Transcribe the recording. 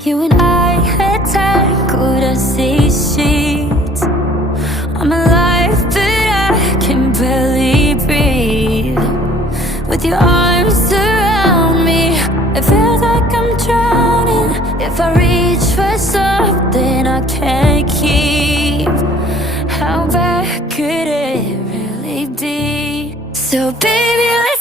You and I had time, couldn't see sheets. I'm alive, but I can barely breathe. With your arms around me, it feels like I'm drowning. If I reach for something I can't keep, how bad could it really be? So baby, let's